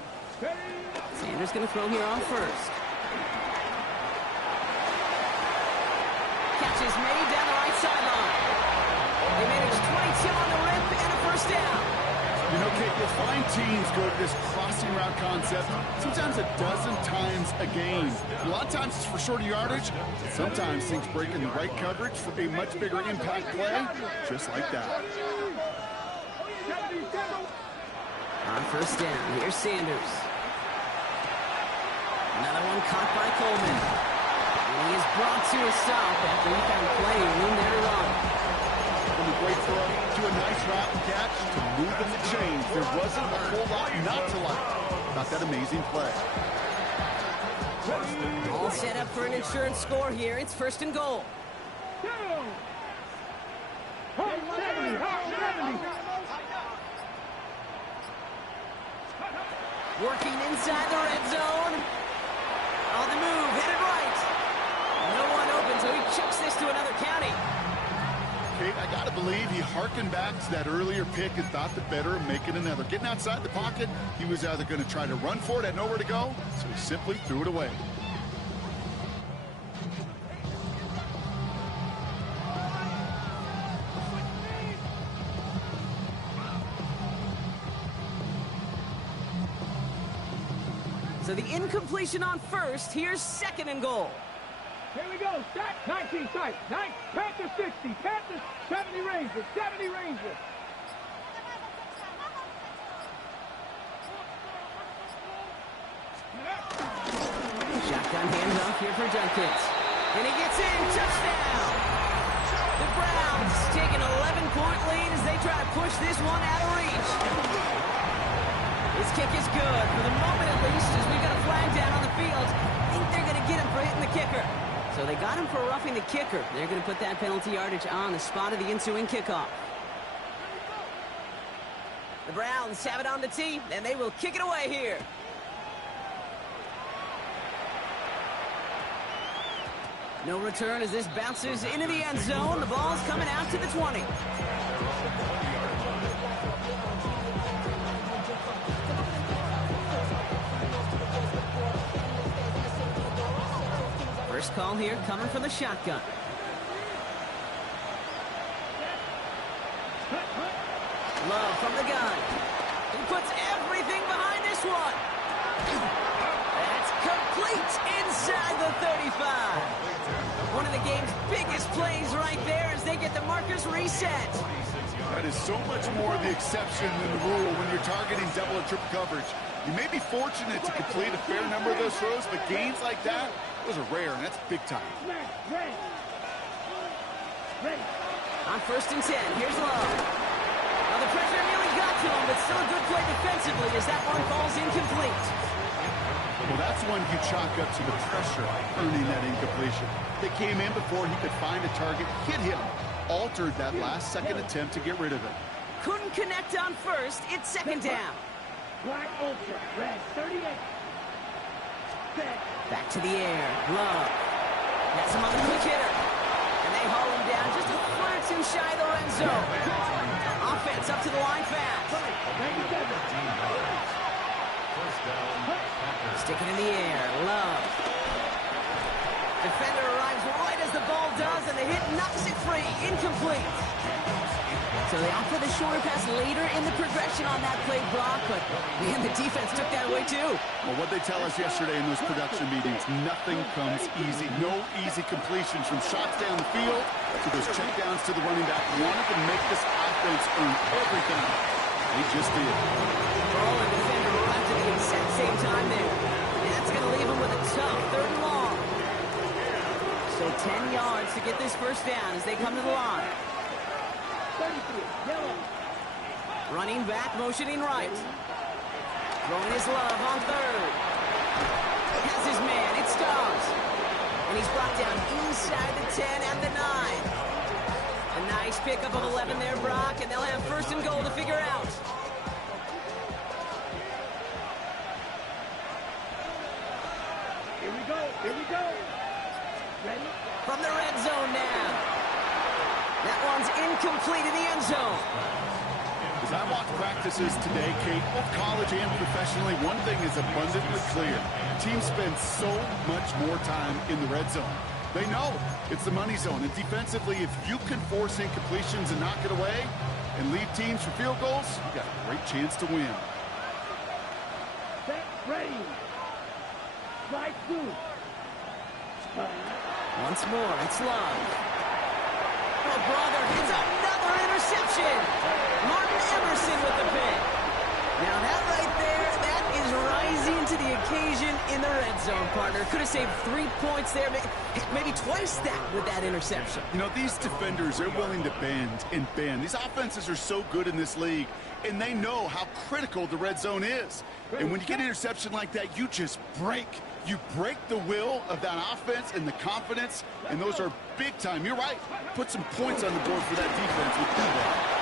Sanders going to throw here on 1st. Catch is made down the right sideline. They manage 22 on the rip and a 1st down. You know, Kate, you'll find teams go to this crossing route concept sometimes a dozen times a game. A lot of times it's for shorter yardage. Sometimes things break in the right coverage for a much bigger impact play, just like that. On 1st down, here's Sanders. Another one caught by Coleman. And he is brought to a stop after he found plenty of room there to run. From a great throw to a nice route and catch to moving the chains. There wasn't a whole lot not to like about that amazing play. All set up for an insurance score here. It's 1st and goal. Working inside the red zone. On the move, headed right. No one open, so he chucks this to another county. Kate, I got to believe he harkened back to that earlier pick and thought the better of making another. Getting outside the pocket, he was either going to try to run for it, had nowhere to go, so he simply threw it away. So the incompletion on first. Here's second and goal. Here we go. Start. 19 tight. 9. Panther 60. Panther 70 Rangers. 70 Rangers. Shotgun handoff here for Dunkins. And he gets in. Touchdown. The Browns take an 11-point lead as they try to push this one out of reach. This kick is good, for the moment at least, as we've got a flag down on the field. I think they're going to get him for hitting the kicker. So they got him for roughing the kicker. They're going to put that penalty yardage on the spot of the ensuing kickoff. The Browns have it on the tee, and they will kick it away here. No return as this bounces into the end zone. The ball's coming out to the 20. First call here coming from the shotgun. Love from the gun. He puts everything behind this one. That's complete inside the 35. One of the game's biggest plays right there as they get the markers reset. That is so much more the exception than the rule when you're targeting double or triple coverage. You may be fortunate to complete a fair number of those throws, but gains like that, those are rare, and that's big time. Ready. On first and 10, here's Love. Well, the pressure nearly got to him, but still a good play defensively as that one falls incomplete. Well, that's one you chalk up to the pressure earning that incompletion. They came in before he could find a target, hit him, altered that last-second attempt to get rid of it. Couldn't connect on first. It's second down. Black Ultra. Red 38. Set. Back to the air. Love. That's him on the quick hitter. And they haul him down just a foot too shy of the red zone. Offense up to the line fast. Stick it in the air. Love. Defender arrives right as the ball does, and the hit knocks it free. Incomplete. So they opt for the shorter pass later in the progression on that play, Brock, but man, the defense took that away too. Well, what they tell us yesterday in those production meetings, nothing comes easy. No easy completions from shots down the field to those checkdowns to the running back. Wanted to make this offense earn everything. They just did. Ball and defender arrived at the exact same time there. And that's going to leave him with a tough third and long. So 10 yards to get this first down as they come to the line. 33. Yellow. Running back, motioning right. Throwing his Love on third. Has his man, it's Dobbs. And he's brought down inside the 10 and the 9. A nice pickup of 11 there, Brock, and they'll have first and goal to figure out. Here we go. Here we go. Ready? From the red zone now. That one's incomplete in the end zone. As I watch practices today, Kate, both college and professionally, one thing is abundantly clear. Teams spend so much more time in the red zone. They know it's the money zone. And defensively, if you can force incompletions and knock it away and lead teams for field goals, you got a great chance to win. Set. Ready. Right through. Once more, it's Love. Oh, brother, it's another interception. Martin Emerson with the pick. Now that right there, that is rising to the occasion in the red zone, partner. Could have saved 3 points there, maybe twice that with that interception. You know, these defenders are willing to bend and bend. These offenses are so good in this league, and they know how critical the red zone is. And when you get an interception like that, you just break. You break the will of that offense and the confidence, and those are big time. You're right. Put some points on the board for that defense with that.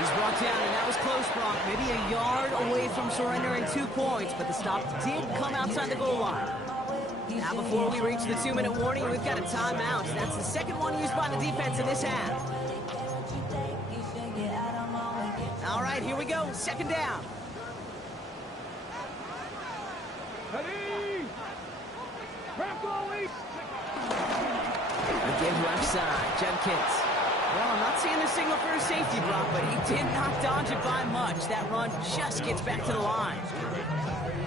He's brought down, and that was close, Brock. Maybe a yard away from surrendering 2 points, but the stop did come outside the goal line. Now, before we reach the 2-minute warning, we've got a timeout. That's the second one used by the defense in this half. right, here we go. Second down. Ready? Crack Ollie. Again, left side. Judkins. Well, I'm not seeing the signal for a safety, Brock, but he did not dodge it by much. That run just gets back to the line.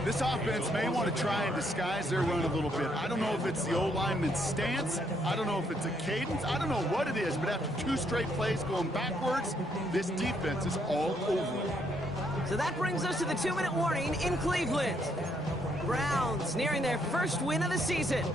This offense may want to try and disguise their run a little bit. I don't know if it's the O-lineman's stance. I don't know if it's a cadence. I don't know what it is, but after 2 straight plays going backwards, this defense is all over it. So that brings us to the 2-minute warning in Cleveland. Browns nearing their first win of the season.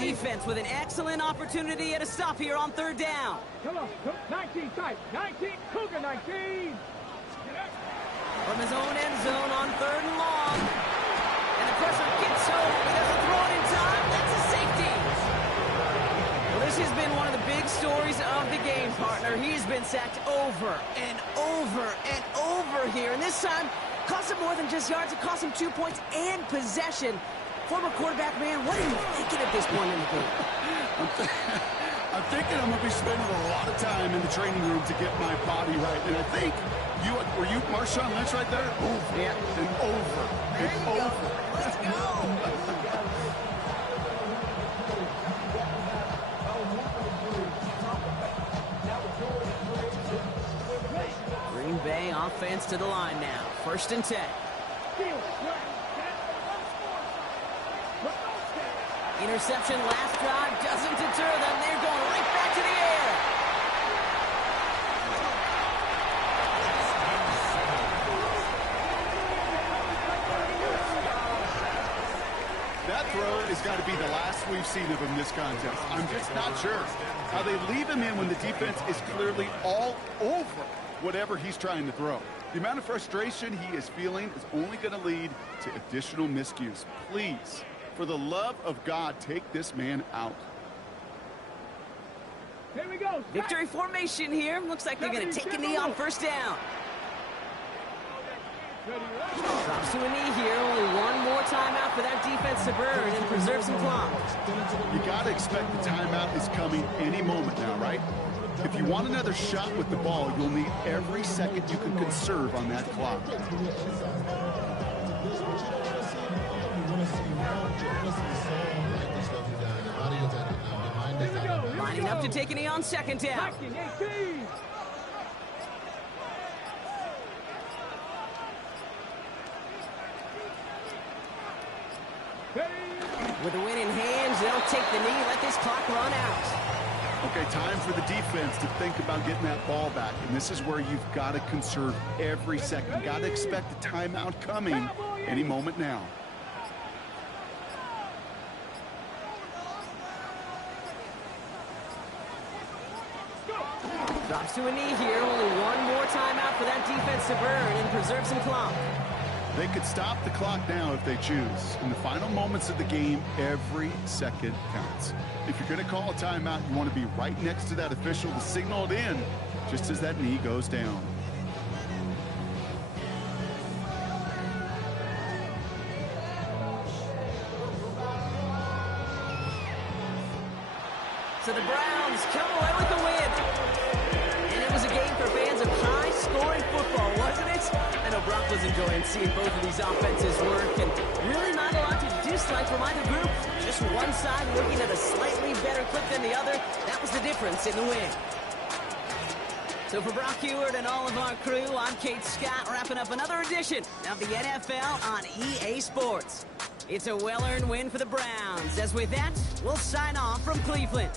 Defense with an excellent opportunity at a stop here on 3rd down. Come on, 19 tight. 19, Cougar 19. From his own end zone on 3rd and long. And the pressure gets home. He doesn't throw it in time. That's a safety. Well, this has been one of the big stories of the game, partner. He's been sacked over and over and over here. And this time, cost him more than just yards. It cost him 2 points and possession. Former quarterback, man, what are you thinking at this point in the game? I'm thinking I'm going to be spending a lot of time in the training room to get my body right. And I think, were you Marshawn Lynch right there? Over yeah. and over and over. Let's go. Green Bay offense to the line now. 1st and 10. Interception last drive doesn't deter them. They're going right back to the air. That throw has got to be the last we've seen of him this contest. I'm just not sure how they leave him in when the defense is clearly all over whatever he's trying to throw. The amount of frustration he is feeling is only going to lead to additional miscues. Please, for the love of God, take this man out. Here we go. Victory formation here. Looks like they're going to take a knee on 1st down. Drops to a knee here. Only one more timeout for that defense to burn and preserve some clock. You got to expect the timeout is coming any moment now, right? If you want another shot with the ball, you'll need every second you can conserve on that clock. Lining up to take a knee on 2nd down. With the win in hands, they'll take the knee, let this clock run out. Okay, time for the defense to think about getting that ball back. And this is where you've got to conserve every second. You've got to expect a timeout coming any moment now. Drops to a knee here. Only one more timeout for that defense to burn and preserve some clock. They could stop the clock now if they choose. In the final moments of the game, every second counts. If you're going to call a timeout, you want to be right next to that official to signal it in just as that knee goes down. So the Browns come away with the win. And it was a game for fans of high-scoring football, wasn't it? I know Brock was enjoying seeing both of these offenses work, and really not a lot to dislike from either group. Just one side looking at a slightly better clip than the other. That was the difference in the win. So for Brock Heward and all of our crew, I'm Kate Scott, wrapping up another edition of the NFL on EA Sports. It's a well-earned win for the Browns. As with that, we'll sign off from Cleveland.